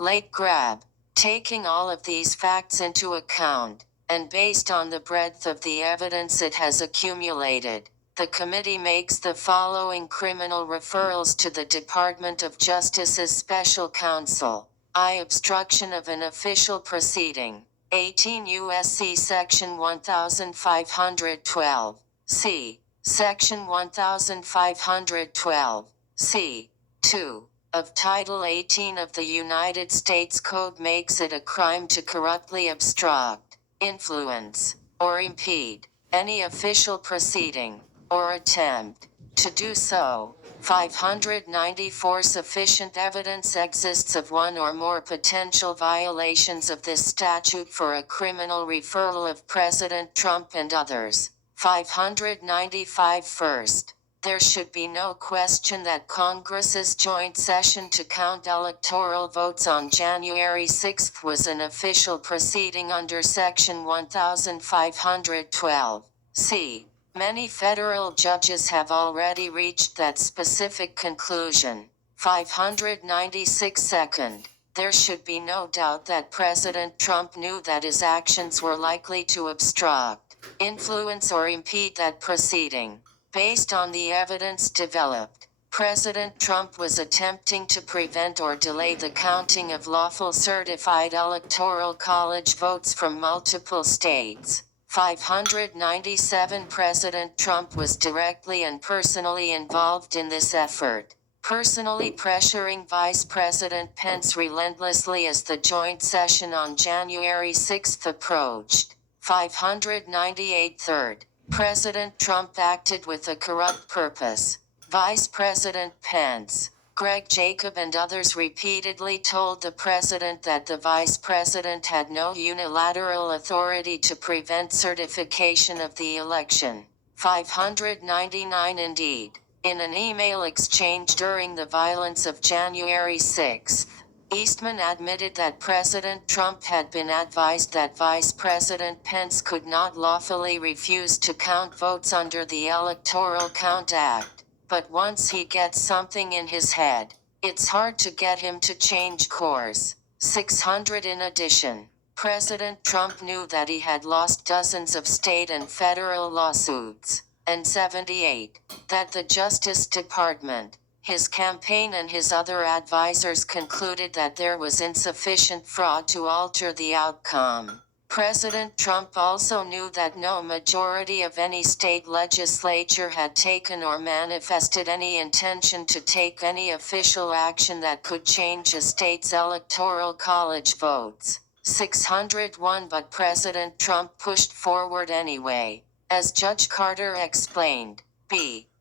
Late grab. Taking all of these facts into account, and based on the breadth of the evidence it has accumulated, the committee makes the following criminal referrals to the Department of Justice's Special Counsel. I. Obstruction of an official proceeding. 18 U.S.C. Section 1512. C. Section 1512. C. 2. Of Title 18 of the United States Code makes it a crime to corruptly obstruct, influence, or impede any official proceeding, or attempt to do so. 594 Sufficient evidence exists of one or more potential violations of this statute for a criminal referral of President Trump and others. 595 First, there should be no question that Congress's joint session to count electoral votes on January 6 was an official proceeding under Section 1512. C. Many federal judges have already reached that specific conclusion. 596 Second, there should be no doubt that President Trump knew that his actions were likely to obstruct, influence or impede that proceeding. Based on the evidence developed, President Trump was attempting to prevent or delay the counting of lawful certified electoral college votes from multiple states. 597 President Trump was directly and personally involved in this effort, personally pressuring Vice President Pence relentlessly as the joint session on January 6 approached. 598 Third, President Trump acted with a corrupt purpose. Vice President Pence, Greg Jacob and others repeatedly told the president that the vice president had no unilateral authority to prevent certification of the election. 599 Indeed, in an email exchange during the violence of January 6, Eastman admitted that President Trump had been advised that Vice President Pence could not lawfully refuse to count votes under the Electoral Count Act, but once he gets something in his head, it's hard to get him to change course. 600 In addition, President Trump knew that he had lost dozens of state and federal lawsuits, and 78, that the Justice Department, his campaign and his other advisors concluded that there was insufficient fraud to alter the outcome. President Trump also knew that no majority of any state legislature had taken or manifested any intention to take any official action that could change a state's electoral college votes. 601 But President Trump pushed forward anyway. As Judge Carter explained,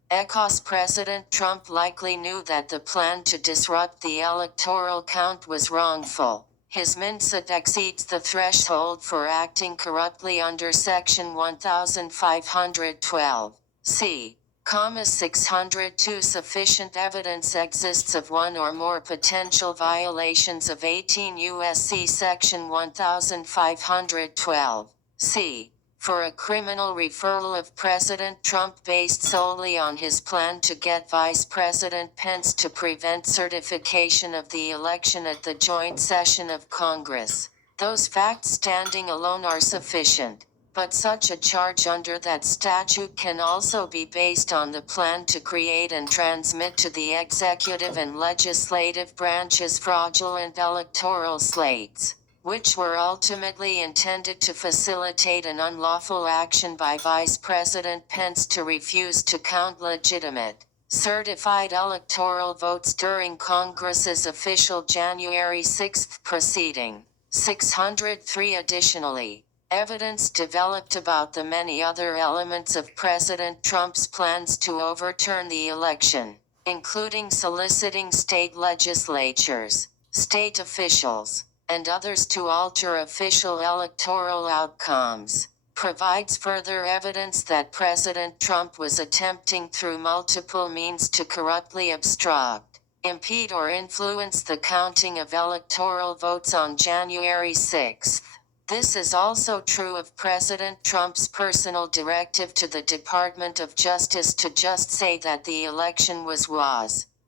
because President Trump likely knew that the plan to disrupt the electoral count was wrongful. His mindset exceeds the threshold for acting corruptly under Section 1512. C. 602 Sufficient evidence exists of one or more potential violations of 18 U.S.C. Section 1512. C. For a criminal referral of President Trump based solely on his plan to get Vice President Pence to prevent certification of the election at the joint session of Congress. Those facts standing alone are sufficient, but such a charge under that statute can also be based on the plan to create and transmit to the executive and legislative branches fraudulent electoral slates, which were ultimately intended to facilitate an unlawful action by Vice President Pence to refuse to count legitimate, certified electoral votes during Congress's official January 6 proceeding. 603 Additionally, evidence developed about the many other elements of President Trump's plans to overturn the election, including soliciting state legislatures, state officials, and others to alter official electoral outcomes, provides further evidence that President Trump was attempting through multiple means to corruptly obstruct, impede or influence the counting of electoral votes on January 6. This is also true of President Trump's personal directive to the Department of Justice to just say that the election was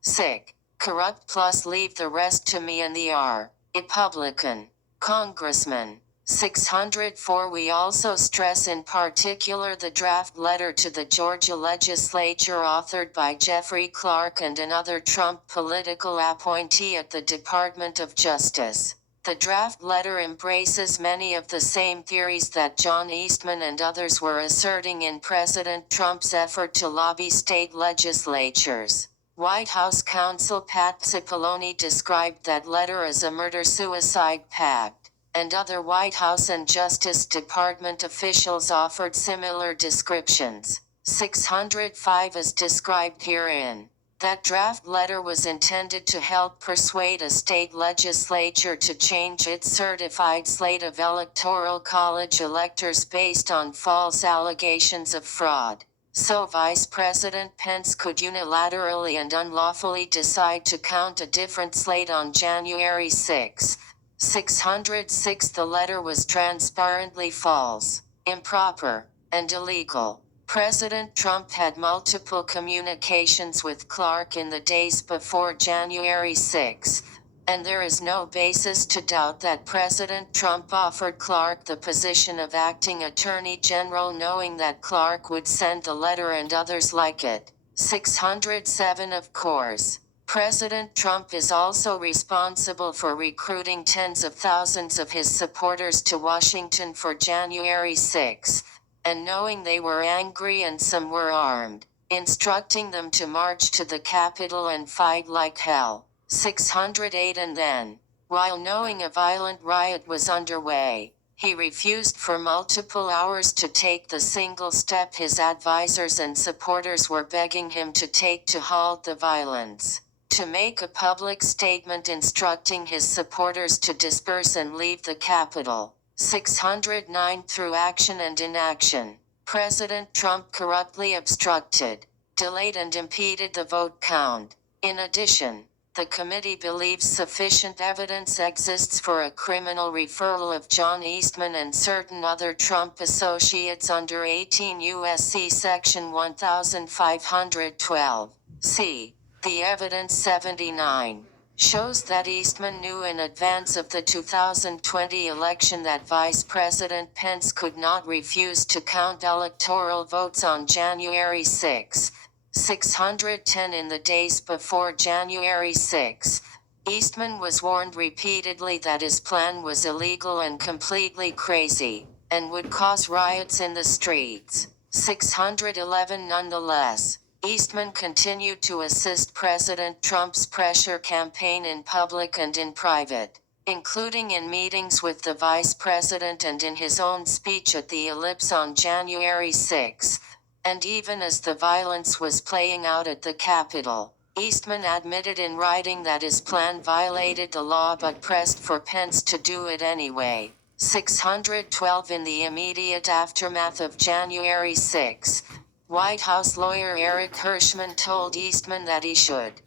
sick, corrupt plus leave the rest to me and the R. Republican Congressman. 604. We also stress in particular the draft letter to the Georgia legislature authored by Jeffrey Clark and another Trump political appointee at the Department of Justice. The draft letter embraces many of the same theories that John Eastman and others were asserting in President Trump's effort to lobby state legislatures. White House counsel Pat Cipollone described that letter as a murder-suicide pact, and other White House and Justice Department officials offered similar descriptions. 605 is described herein. That draft letter was intended to help persuade a state legislature to change its certified slate of electoral college electors based on false allegations of fraud. So Vice President Pence could unilaterally and unlawfully decide to count a different slate on January 6. 606. The letter was transparently false, improper, and illegal. President Trump had multiple communications with Clark in the days before January 6. And there is no basis to doubt that President Trump offered Clark the position of acting attorney general knowing that Clark would send the letter and others like it. 607. Of course, President Trump is also responsible for recruiting tens of thousands of his supporters to Washington for January 6, and knowing they were angry and some were armed, instructing them to march to the Capitol and fight like hell. 608. And then, while knowing a violent riot was underway, he refused for multiple hours to take the single step his advisors and supporters were begging him to take to halt the violence. To make a public statement instructing his supporters to disperse and leave the Capitol. 609. Through action and inaction, President Trump corruptly obstructed, delayed and impeded the vote count. In addition, the committee believes sufficient evidence exists for a criminal referral of John Eastman and certain other Trump associates under 18 U.S.C. Section 1512. C. The evidence 79 shows that Eastman knew in advance of the 2020 election that Vice President Pence could not refuse to count electoral votes on January 6. 610. In the days before January 6, Eastman was warned repeatedly that his plan was illegal and completely crazy, and would cause riots in the streets. 611. Nonetheless, Eastman continued to assist President Trump's pressure campaign in public and in private, including in meetings with the vice president and in his own speech at the Ellipse on January 6. And even as the violence was playing out at the Capitol, Eastman admitted in writing that his plan violated the law but pressed for Pence to do it anyway. 612. In the immediate aftermath of January 6, White House lawyer Eric Hirschman told Eastman that he should,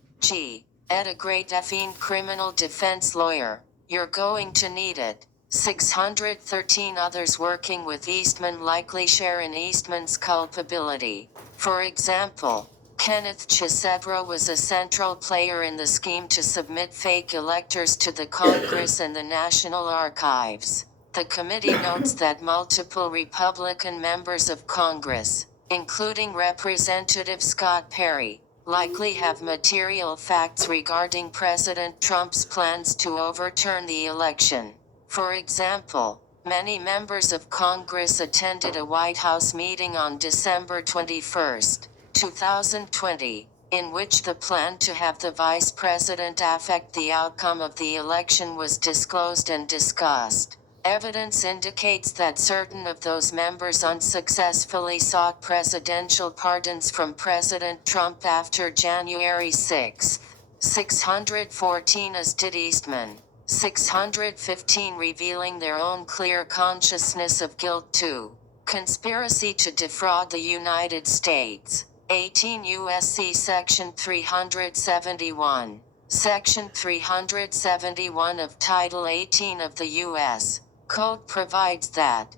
Ed a great effing criminal defense lawyer, you're going to need it. 613. Others working with Eastman likely share in Eastman's culpability. For example, Kenneth Chisebro was a central player in the scheme to submit fake electors to the Congress and the National Archives. The committee notes that multiple Republican members of Congress, including Representative Scott Perry, likely have material facts regarding President Trump's plans to overturn the election. For example, many members of Congress attended a White House meeting on December 21, 2020, in which the plan to have the vice president affect the outcome of the election was disclosed and discussed. Evidence indicates that certain of those members unsuccessfully sought presidential pardons from President Trump after January 6. 614. As did Eastman. 615. Revealing their own clear consciousness of guilt too. Conspiracy to defraud the United States. 18 U.S.C. Section 371. Section 371 of Title 18 of the U.S. Code provides that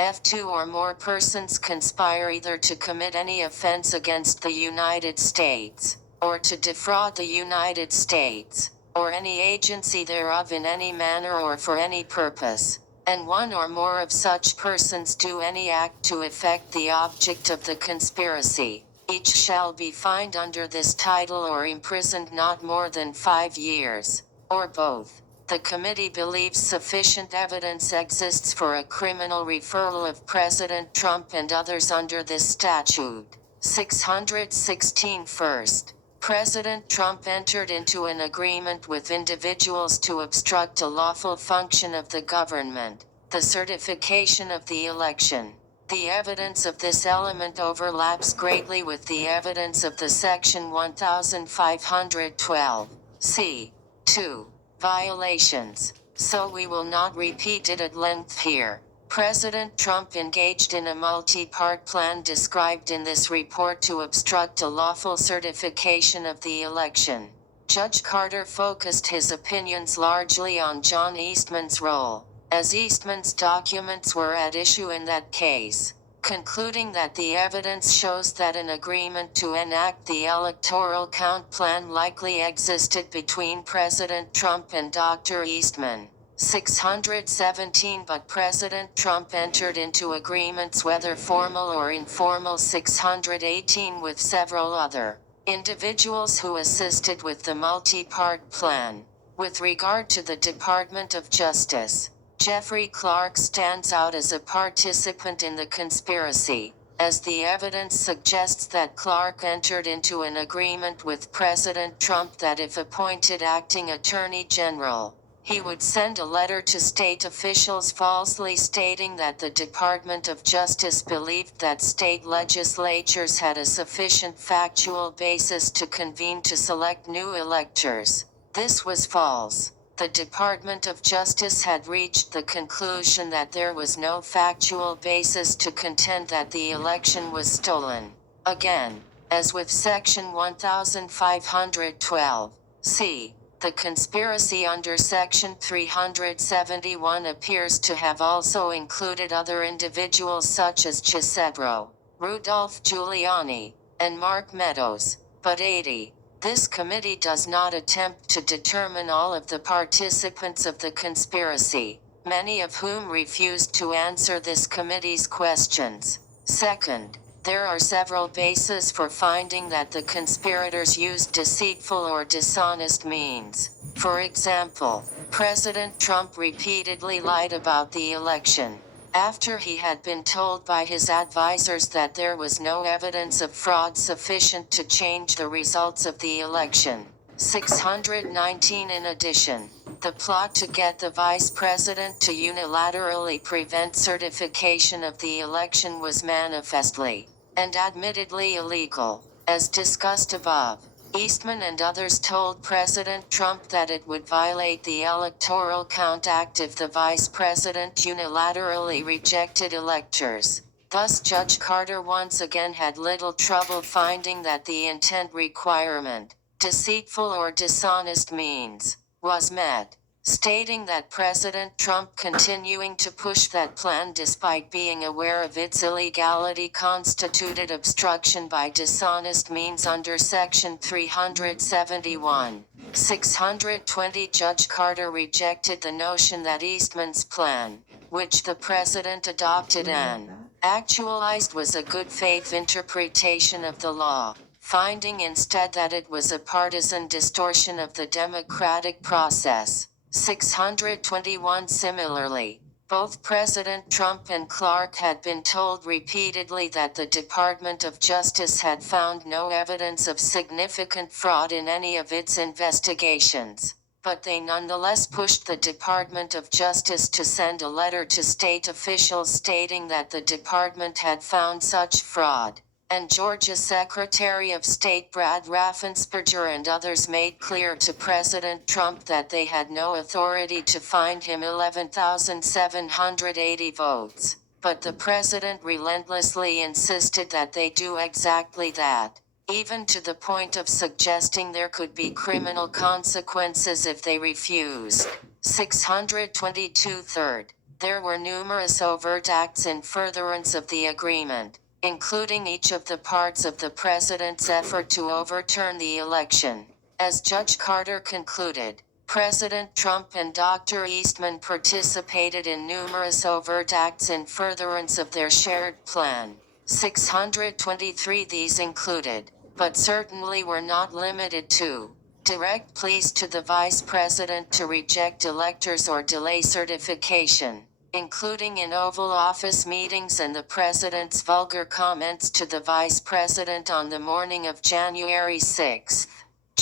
if two or more persons conspire either to commit any offense against the United States, or to defraud the United States, or any agency thereof in any manner or for any purpose, and one or more of such persons do any act to effect the object of the conspiracy, each shall be fined under this title or imprisoned not more than 5 years, or both. The committee believes sufficient evidence exists for a criminal referral of President Trump and others under this statute. 616 First, President Trump entered into an agreement with individuals to obstruct a lawful function of the government, the certification of the election. The evidence of this element overlaps greatly with the evidence of the Section 1512, c. 2. violations, so we will not repeat it at length here. President Trump engaged in a multi-part plan described in this report to obstruct a lawful certification of the election. Judge Carter focused his opinions largely on John Eastman's role, as Eastman's documents were at issue in that case, concluding that the evidence shows that an agreement to enact the electoral count plan likely existed between President Trump and Dr. Eastman. 617 But President Trump entered into agreements whether formal or informal. 618 With several other individuals who assisted with the multi-part plan. With regard to the Department of Justice, Jeffrey Clark stands out as a participant in the conspiracy, as the evidence suggests that Clark entered into an agreement with President Trump that if appointed acting Attorney General, he would send a letter to state officials falsely stating that the Department of Justice believed that state legislatures had a sufficient factual basis to convene to select new electors. This was false. The Department of Justice had reached the conclusion that there was no factual basis to contend that the election was stolen. Again, as with Section 1512, c. The conspiracy under Section 371 appears to have also included other individuals such as Cesebro, Rudolph Giuliani, and Mark Meadows. But 80. This committee does not attempt to determine all of the participants of the conspiracy, many of whom refused to answer this committee's questions. Second, there are several bases for finding that the conspirators used deceitful or dishonest means. For example, President Trump repeatedly lied about the election, after he had been told by his advisors that there was no evidence of fraud sufficient to change the results of the election. 619 In addition, the plot to get the vice president to unilaterally prevent certification of the election was manifestly and admittedly illegal. As discussed above, Eastman and others told President Trump that it would violate the Electoral Count Act if the vice president unilaterally rejected electors. Thus Judge Carter once again had little trouble finding that the intent requirement, deceitful or dishonest means, was met, stating that President Trump continuing to push that plan despite being aware of its illegality constituted obstruction by dishonest means under Section 371. 620 Judge Carter rejected the notion that Eastman's plan, which the president adopted and actualized, was a good faith interpretation of the law, finding instead that it was a partisan distortion of the democratic process. 621 Similarly, both President Trump and Clark had been told repeatedly that the Department of Justice had found no evidence of significant fraud in any of its investigations, but they nonetheless pushed the Department of Justice to send a letter to state officials stating that the department had found such fraud. And Georgia Secretary of State Brad Raffensperger and others made clear to President Trump that they had no authority to find him 11,780 votes. But the president relentlessly insisted that they do exactly that, even to the point of suggesting there could be criminal consequences if they refused. 622 Third, there were numerous overt acts in furtherance of the agreement, including each of the parts of the president's effort to overturn the election, As Judge Carter concluded, President Trump and Dr. Eastman participated in numerous overt acts in furtherance of their shared plan. 623 these included, but certainly were not limited to, direct pleas to the Vice President to reject electors or delay certification, including in Oval Office meetings and the President's vulgar comments to the Vice President on the morning of January 6.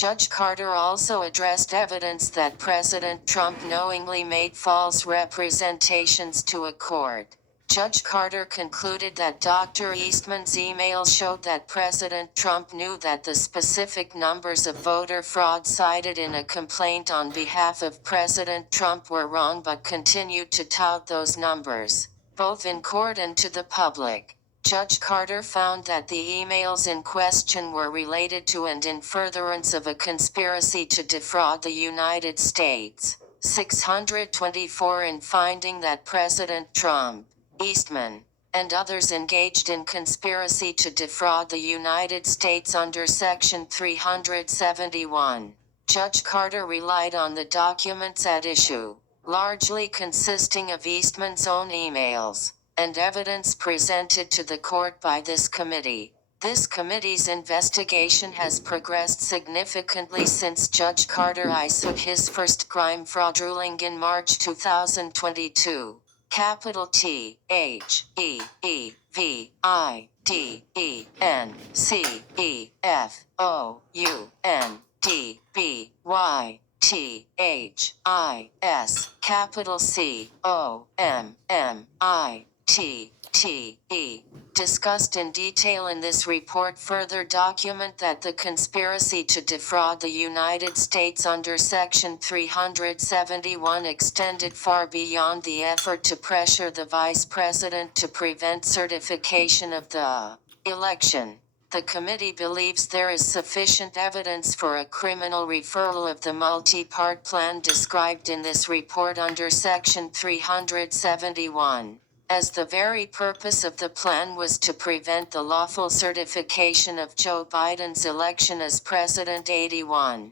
Judge Carter also addressed evidence that President Trump knowingly made false representations to a court. Judge Carter concluded that Dr. Eastman's email showed that President Trump knew that the specific numbers of voter fraud cited in a complaint on behalf of President Trump were wrong but continued to tout those numbers, both in court and to the public. Judge Carter found that the emails in question were related to and in furtherance of a conspiracy to defraud the United States. 624 in finding that President Trump, Eastman, and others engaged in conspiracy to defraud the United States under Section 371. Judge Carter relied on the documents at issue, largely consisting of Eastman's own emails, and evidence presented to the court by this committee. This committee's investigation has progressed significantly since Judge Carter issued his first crime fraud ruling in March 2022. Capital T H E E V I D E N C E F O U N D B Y T H I S capital C O M M I T T E. Discussed in detail in this report further document that the conspiracy to defraud the United States under Section 371 extended far beyond the effort to pressure the Vice President to prevent certification of the election. The committee believes there is sufficient evidence for a criminal referral of the multi-part plan described in this report under Section 371. As the very purpose of the plan was to prevent the lawful certification of Joe Biden's election as President. 81.